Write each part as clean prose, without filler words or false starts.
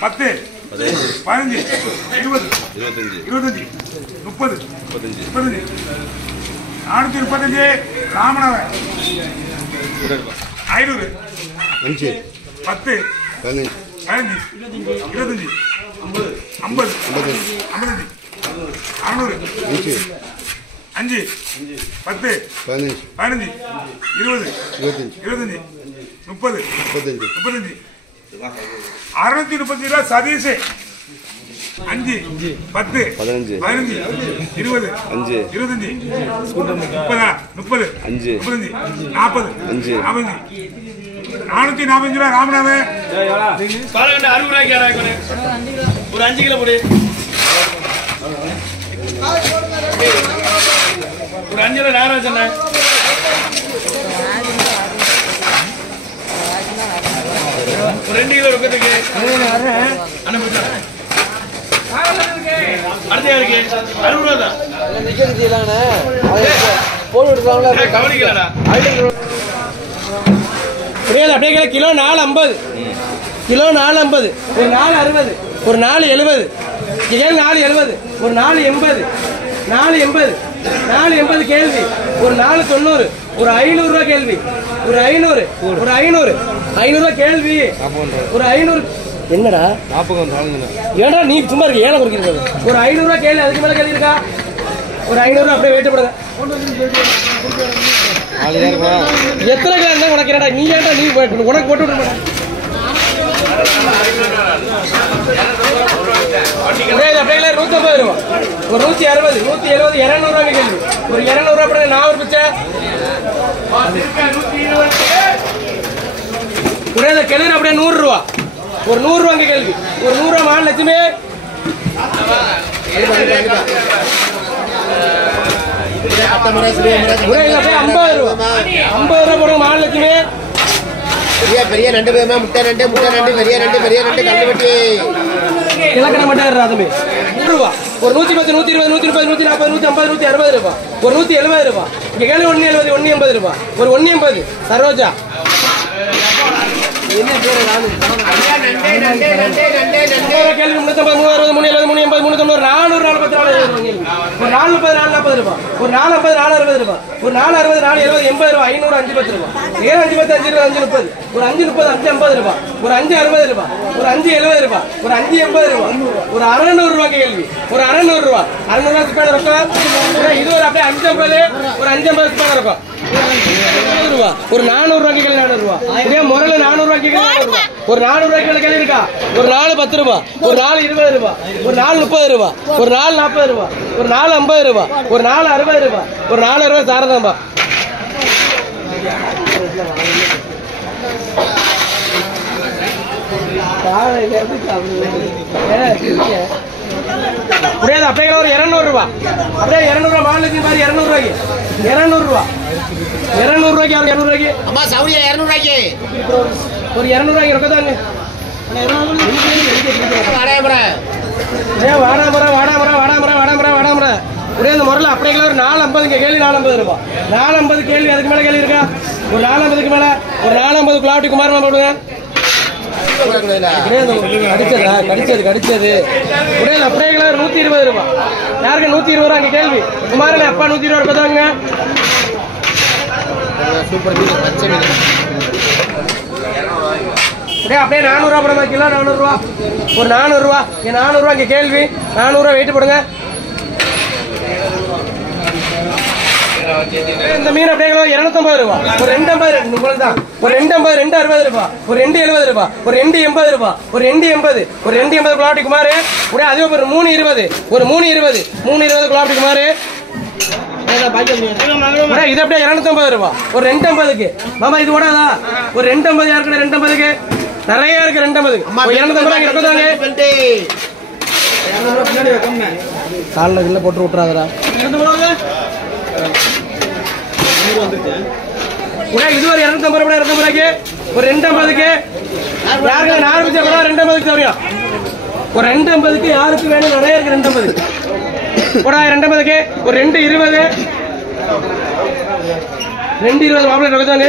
10 15 20 25 30 35 435 ராமநாதன் 500 10 15 25 50 55 600 5 10 15 20 25 30 35 630 ரூபா சதீஷ் 5 10 15 20 25 30 30 5 35 40 5 445 ரூபா ராமநாதன் பாலகண்ட 60 ரூபாய்க்கு யாராய்க்கு ஒரு 5 கிலோ போடு ஒரு 5 கிலோ நாரா சொன்ன ஒரு 2 கிலோ ரொக்கத்துக்கு அனுப்பிச்சா அடுத்த யாருக்கு 60 ரூபா தான் கவனிக்கலடா அப்படியே கிலோ 450 கிலோ 450 ஒரு 460 ஒரு 470 கேள்வி 470 ஒரு 480 480 கேள்வி ஒரு 490 ஒரு 500 ரூபா கேள்வி ஒரு 500 ஒரு 500 ரூபா கேள்வி ஒரு 500 என்னடா ஏடா நீ சும்மா இருக்கு ஏழை கொடுக்கிறது ஒரு 500 ரூபா கேள்வி அதுக்கு மேல கேள்வி இருக்கா ஒரு 500 ரூபா அப்படியே வெயிட் போடுங்க எத்தனை கிலோ இருந்தா உனக்கு என்னடா நீ ஏன்டா நீ உனக்கு போட்டு விட மாட்டேன் அப்படியே 150 ரூபா ஒரு 160 170 200 ரூபாய் கேள்வி ஒரு 200 ரூபா போடுங்க நான் ஒரு பிச்சை கிணறு அப்படியே 100 ரூபா ஒரு 100 ரூபாங்க கேள்வி ஒரு 100 ரூபா மகாலட்சுமி 50 ரூபா போடுங்க மகாலட்சுமி பெரிய ரெண்டு பேருமே முட்டை ரெண்டு பெரிய ரெண்டு கல்லுவட்டி இலக்கண மட்டும் அதுமே 100 ரூபா ஒரு 110 120 130 140 150 160 ரூபா ஒரு 170 ரூபா இங்க கேள்வி 170 180 ரூபா ஒரு 180 சரோஜா என்ன பேரு கேள்வி 350 360 370 380 390 400 440 ரூபா ஒரு 440 460 ரூபா ஒரு 460 470 80 ரூபா 500 510 ரூபா 7 5 10 5 30 ஒரு 5 30 5 50 ரூபா ஒரு 5 60 ரூபா ஒரு 5 70 ரூபா ஒரு 5 80 ரூபா ஒரு 600 ரூபா கேள்வி ஒரு 600 ரூபா 600 ரூபா ஸ்பேன் இருக்கும் இது ஒரு அப்படியே 550 ஒரு 550 ஸ்பேன் இருக்கும் ரூபா ஒரு 400 ரூபாய்க்கு கேள்வி 400 ரூபா இதே முறையில 400 ரூபாய்க்கு ஒரு 400 ரூபாய்க்கு கேள்வி இருக்கா ஒரு 4 10 ரூபா ஒரு 4 20 ரூபா ஒரு 4 30 ரூபா ஒரு 4 40 ரூபா ஒரு 4 50 ரூபா ஒரு 4 60 ரூபா ஒரு 4 ரூபாய் சாரதாம்பா அப்படியே ஒரு 200 ரூபா அப்படியே 200 ரூபா மாநிலத்தின் மாதிரி 200 ரூபாய்க்கு 200 ரூபா 200 ரூபாய்க்கு 200 ரூபாய்க்கு அம்மா சவுரியா 200 ரூபாய்க்கு ஒரு 200 ரூபாய்க்கு ரொக்கத்தாங்க வாடாமரா ஒரே இந்த முறையில் அப்படியே ஒரு 450 கேள்வி 450 ரூபா 450 கேள்வி அதுக்கு மேல கேள்வி இருக்கா ஒரு 450க்கு மேல ஒரு 450 குலாவட்டி குமார் போடுங்க கடிச்சது ஒரே அப்படியே 120 ரூபா யாருக்கு 120 ரூபா அங்க கேள்வி குமாரில் அப்பா 120 ரூபா இருக்கதாங்க அப்படியே 400 ரூபா போடுங்க கிலோ 400 ரூபா ஒரு 400 ரூபா 400 ரூபா இங்க கேள்வி 400 ரூபா வெயிட் போடுங்க இந்த மீன் அப்படியே 250 ரூபா ஒரு 250 தான் ஒரு 250 260 ரூபா ஒரு 270 ரூபா ஒரு 280 ரூபா ஒரு 280 ஒரு 280 குலாவட்டி குமார் அப்படியே அதே ஒரு 320 ஒரு 320 குலாவட்டி குமார் இது அப்படியே 250 ரூபா ஒரு 250க்கு மாமா இது ஓடாதா ஒரு 250 யாருக்கு 250க்கு நிறைய இருக்கு 250 250 ரூபாய்க்கு காலில் கிள்ள போட்டு விட்டுறாதரா இது ஒரு 250 ரூபாய் 250 ரூபாய்க்கு ஒரு 250க்கு யாருக்கு 4 ரூபாய் 250க்கு தெரியும் ஒரு 250க்கு யாருக்கு வேணும் நிறைய இருக்கு 250 போடா 250க்கு ஒரு 220 மாப்பிள்ளை ரொக்கத்தாங்க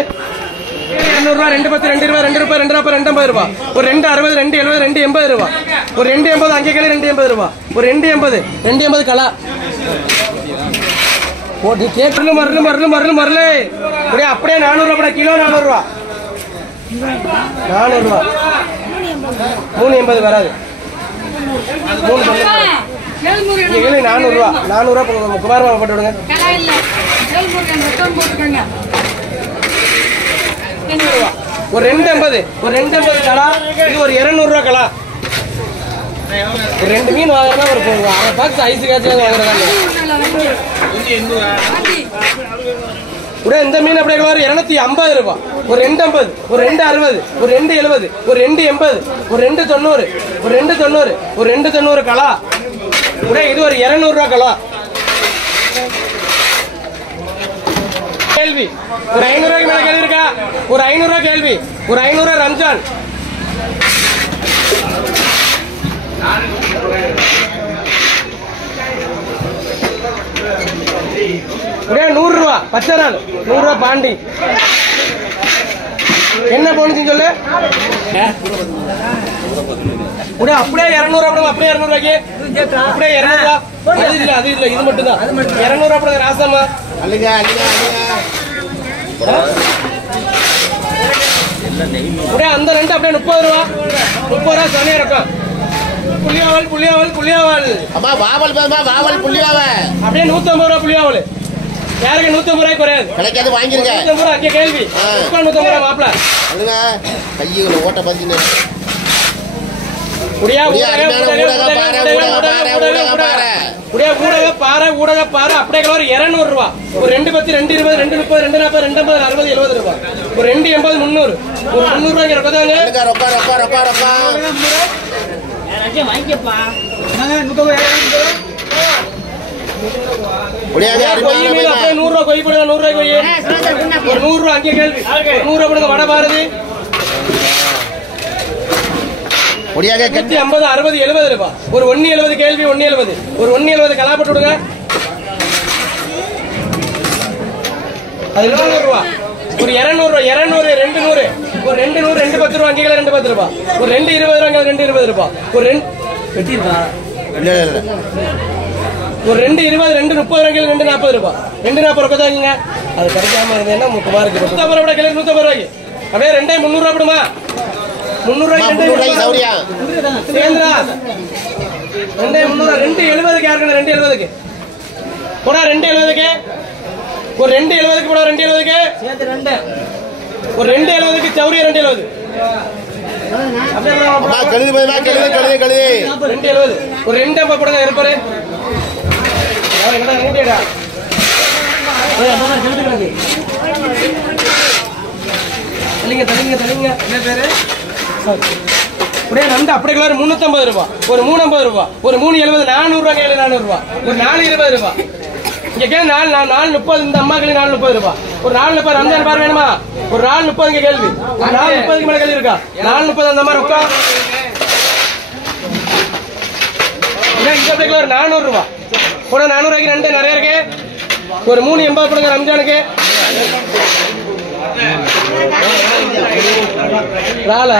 200 2 10 2 20 2 ரூபாய் 2 ரூபாய் 2 ரூபாய் ஒரு 2 60 2 70 2 80 ரூபாய் ஒரு 2 80 அங்கே கேளு 2 80 ரூபாய் ஒரு 2 80 2 80 கலா போடி கேக்குல மறல அப்படியே 400 ரூபாய் கிலோ 400 ரூபாய் 400 ரூபாய் 380 வராது 400 ரூபாய் குமார் மாமா போட்டு விடுங்க ஒரு 280 ஒரு 280 கலா இது ஒரு 200 ரூபாய் கலா ஒரு 2 மீன் வாங்குறதா ஒரு அரை பாக்ஸ் ஐஸ் காய்ச்சி வாங்குறதா இந்த மீன் அப்படியே 250 ரூபாய் ஒரு 250 ஒரு 260 ஒரு 270 ஒரு 280 ஒரு 290 ஒரு 290 ஒரு 290 கலா இது ஒரு 200 ரூபாய் கலா கேள்வி ஒரு 500 ரூபாய்க்கு மேல கேள்வி இருக்கா ஒரு 500 ரூபாய் கேள்வி ஒரு 500 ரூபாய் ரம்ஜான் ஒரே 100 ரூபாய் பச்சை நாள் 100 ரூபாய் பாண்டி என்ன போனுச்சு சொல்லு அப்படியே 200 ரூபாய் அப்படியே 200 ரூபாய்க்கு அப்படியே 200 ரூபாய் அது இல்ல இது மட்டும் தான் 200 ரூபாய் ராசம்மா அந்த ரெண்டு அப்படியே 30 ரூபாய் சனியா இருக்கும் புள்ளியாவல் அப்படியே 150 ரூபாய் புள்ளியாவல் யாருக்கு 150 ரூபாய் குறையாது கிடைக்காது வாங்கிருங்க 150 ரூபாய் அங்கே கேள்வி 150 ரூபாய் மாப்பிள கையில ஓட்ட பஞ்சினு ஊடக பாரு அப்படியே ஒரு 200 ரூபாய் ஒரு 2 10 2 20 2 30 2 40 2 50 60 70 ரூபாய் ஒரு 2 80 300 ஒரு 300 ரூபாய்க்கு ரொக்கதாங்க வாங்கிக்கப்பா 100 ரூபாய் கொய் போடுங்க 100 ரூபாய் கொய் ஒரு 100 ரூபாய் அங்கே கேள்வி 100 ரூபாய் போடுங்க வட பாரதி 50 60 70 ரூபாய் ஒரு 170 கேள்வி 170 ஒரு 170 கலா போட்டு விடுங்க அது 200 ரூபாய் ஒரு 200 ரூபாய் 200 200 ஒரு 200 2 10 ரூபாய் அங்கே 2 10 ரூபாய் ஒரு 2 20 ரூபாய் 2 20 ரூபாய் ஒரு 2 வெட்டி இருக்கா ஒரு 2 20 2 30 ரூபாய் 2 40 ரூபாய் 2 40 ரூபாய் தாங்க அது கிடைக்காம இருந்தேன்னா 150 ரூபாய் கேளு 150 ரூபாய்க்கு அப்படியே 2 300 ரூபாய் போடுமா 300 ரூபாய் சௌரியா சேந்திரா 2 300 2 70 யாருக்கு 2 70க்கு போடா 2 70க்கு ஒரு 2 70க்கு போடா 2 70க்கு சேர்த்து 2 ஒரு 2 70க்கு சௌரியா 2 70 அப்படியே அம்மா கழுது போய் கழுது 2 70 ஒரு 2 50 போடுங்க இருப்பாரு யார் என்னடா மூடிடா ஓய் அம்மா கழுது கிடக்கு தலிங்க என்ன பேரு அப்படியே நண்டு அப்படியே 350 ரூபாய் ஒரு 350 ரூபாய் ஒரு 370 400 ரூபாய் கேளு 400 ரூபாய் ஒரு 420 ரூபாய் இங்க கேளு 430 இந்த அம்மா கேளு 430 ரூபாய் ஒரு 430 ரம்ஜான் பார் வேணுமா ஒரு 430 இங்க கேள்வி ஒரு 430 மேல கேள்வி இருக்கா 430 அந்த மாதிரி உட்கா இங்க அப்படியே ஒரு 400 ரூபாய் போட 400 ரூபாய்க்கு ரெண்டு நிறைய இருக்கு ஒரு 380 போடுங்க ரம்ஜானுக்கு ராலா